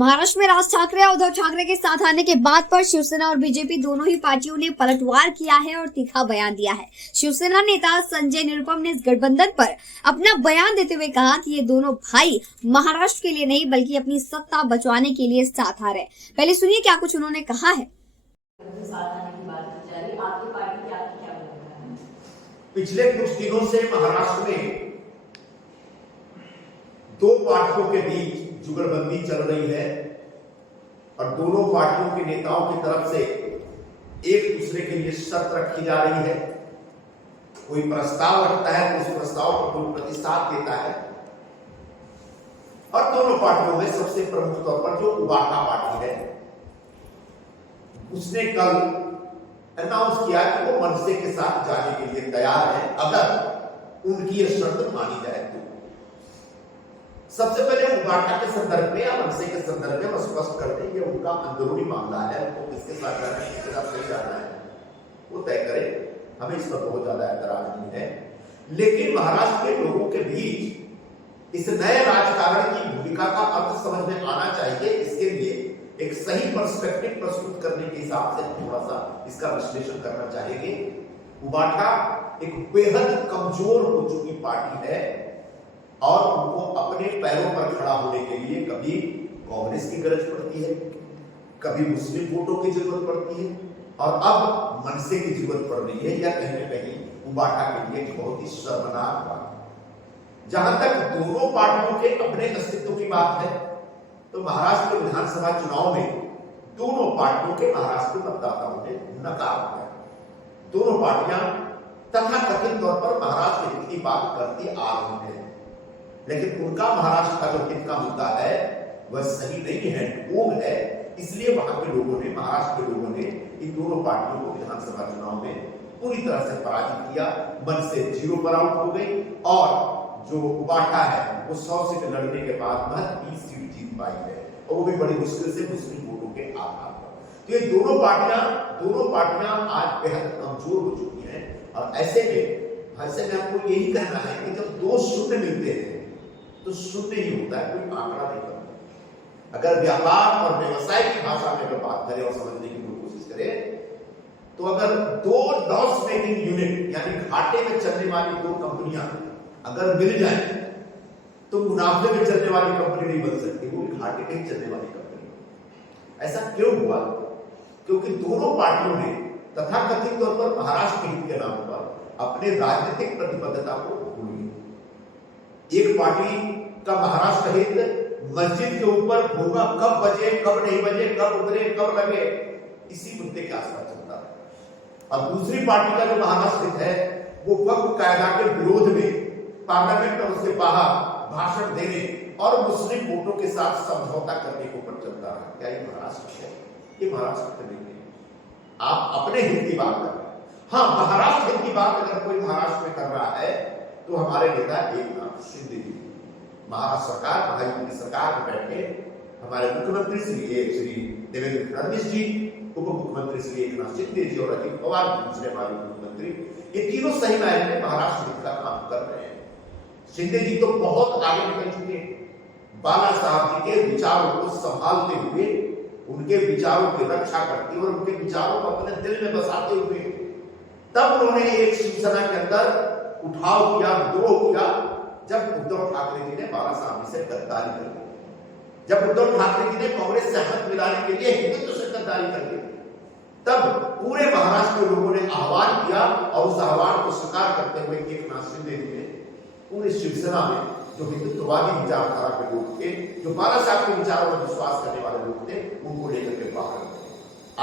महाराष्ट्र में राज ठाकरे और उद्धव ठाकरे के साथ आने के बाद पर शिवसेना और बीजेपी दोनों ही पार्टियों ने पलटवार किया है और तीखा बयान दिया है। शिवसेना नेता संजय निरुपम ने इस गठबंधन पर अपना बयान देते हुए कहा कि ये दोनों भाई महाराष्ट्र के लिए नहीं बल्कि अपनी सत्ता बचाने के लिए साथ आ रहे। पहले सुनिए क्या कुछ उन्होंने कहा है। पिछले कुछ दिनों से महाराष्ट्र में दो पार्टियों के बीच जुगलबंदी चल रही है और दोनों पार्टियों के नेताओं की तरफ से एक दूसरे के लिए शर्त रखी जा रही है। कोई प्रस्ताव रखता है तो उस प्रस्ताव पर कोई प्रतिसाद देता है और दोनों पार्टियों में सबसे प्रमुख तौर पर जो उबाटा पार्टी है उसने कल अनाउंस किया कि वो मनसे के साथ जाने के लिए तैयार है अगर उनकी यह शर्त मानी जाए तो। सबसे पहले उबाटा के संदर्भ में या मनसे के संदर्भ में स्पष्ट करते हैं, ये उनका अंदरूनी मामला है, उनको किसके साथ जाना है किसके साथ नहीं जाना है वो तय करे, हमें इस पर बहुत ज्यादा ऐतराज नहीं है। लेकिन महाराष्ट्र के लोगों के बीच इस नए राजकारण की भूमिका का अर्थ समझ में आना चाहिए। इसके लिए एक सही पर्सपेक्टिव प्रस्तुत करने के हिसाब से थोड़ा सा इसका विश्लेषण करना चाहेंगे। उबाटा एक बेहद कमजोर हो चुकी पार्टी है और उनको अपने पैरों पर खड़ा होने के लिए कभी कांग्रेस की गरज पड़ती है, कभी मुस्लिम वोटों की जरूरत पड़ती है और अब मनसे की जरूरत पड़ रही है। या कहीं न कहीं उबाटा के लिए बहुत ही शर्मनाक बात। जहां तक दोनों पार्टियों के अपने अस्तित्व की बात है तो महाराष्ट्र के विधानसभा चुनाव में दोनों पार्टियों के महाराष्ट्र के मतदाताओं ने नकार दिया। दोनों पार्टियां तथाकथित तौर पर महाराष्ट्र हित की बात करती आ रही है, लेकिन उनका महाराष्ट्र का जो हित का मुद्दा है वह सही नहीं है, डूब है। इसलिए वहां के लोगों ने, महाराष्ट्र के लोगों ने इन दोनों पार्टियों को विधानसभा चुनाव में पूरी तरह से पराजित किया। मन से 0 पर आउट हो गई और जो उबाटा है वो 100 सीट लड़ने के बाद महज 20 सीट जीत पाई है और वो भी बड़ी मुश्किल से मुस्लिम वोटों के आधार पर। तो ये दोनों पार्टियां आज बेहद कमजोर हो चुकी हैं और ऐसे में आपको यही कहना है कि जब दो शून्य मिलते हैं तो शून्य ही होता है, कोई आंकड़ा नहीं बनता। अगर व्यापार और व्यवसाय की भाषा में अगर बात करें और समझने की कोशिश करें तो अगर दो लॉस मेकिंग यूनिट यानी घाटे में चलने वाली दो कंपनियां अगर मिल जाए तो मुनाफे में चलने वाली कंपनी नहीं बन सकती, वो घाटे में चलने वाली कंपनी। ऐसा क्यों हुआ? क्योंकि दोनों पार्टियों ने तथाकथित तौर पर महाराष्ट्र हित के नाम पर अपने राजनीतिक प्रतिबद्धता को भूल गई। एक पार्टी का महाराष्ट्र हित मस्जिद के ऊपर भोगा कब बजे कब नहीं बजे, कब उतरे कब लगे, इसी मुद्दे के आसपास चलता है। और दूसरी पार्टी का जो महाराष्ट्र हित है वो वक्फ कायदा के विरोध में पार्लियामेंट और उसके बाहर भाषण देने और मुस्लिम वोटों के साथ समझौता करने के ऊपर चलता है। क्या ये महाराष्ट्र है? ये महाराष्ट्र नहीं है। आप अपने हित की बात कर रहे हैं। हाँ, महाराष्ट्र हित की बात अगर कोई महाराष्ट्र में कर रहा है तो हमारे नेता एकनाथ शिंदे जी, महाराष्ट्र सरकार, महायुति की सरकार में बैठे हमारे मुख्यमंत्री श्री देवेंद्र फडणवीस जी, उप मुख्यमंत्री श्री एकनाथ शिंदे जी और अजित पवार दूसरे हमारे मुख्यमंत्री, ये तीनों सही मायने में महाराष्ट्र हित का काम कर रहे हैं। शिंदे जी तो बहुत आगे निकल चुके हैं। बाला साहब जी के विचारों को संभालते हुए, उनके विचारों की रक्षा करते हुए, उनके विचारों को अपने दिल में बसाते हुए तब उन्होंने एक शिवसेना के अंदर उठाव किया, विद्रोह किया जब उद्धव ठाकरे जी ने बाला साहब जी से गद्दारी कर दी, जब उद्धव ठाकरे जी ने कांग्रेस से हाथ मिलाने के लिए हिंदुत्व से गद्दारी कर दी। तब पूरे महाराष्ट्र के लोगों ने आह्वान किया और उस आह्वान को स्वीकार करते हुए एकनाथ शिंदे जी ने पूरी शिवसेना में जो हिंदुत्ववादी विचारधारा के लोग थे, जो बाला साहब के विचारों में विश्वास करने वाले लोग थे, उनको लेकर के बाहर गए।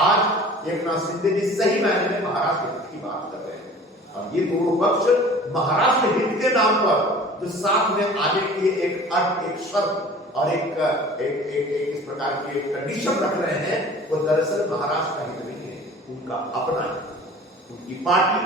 आज एकनाथ शिंदे जी सही मायने में महाराष्ट्र हित की बात कर रहे हैं और ये दोनों पक्ष महाराष्ट्र हित के नाम पर जो साथ में आने के लिए एक अर्थ, एक शर्त और एक इस प्रकार के कंडीशन रख रहे हैं, वो दरअसल महाराष्ट्र का हित नहीं है, उनका अपना है, उनकी पार्टी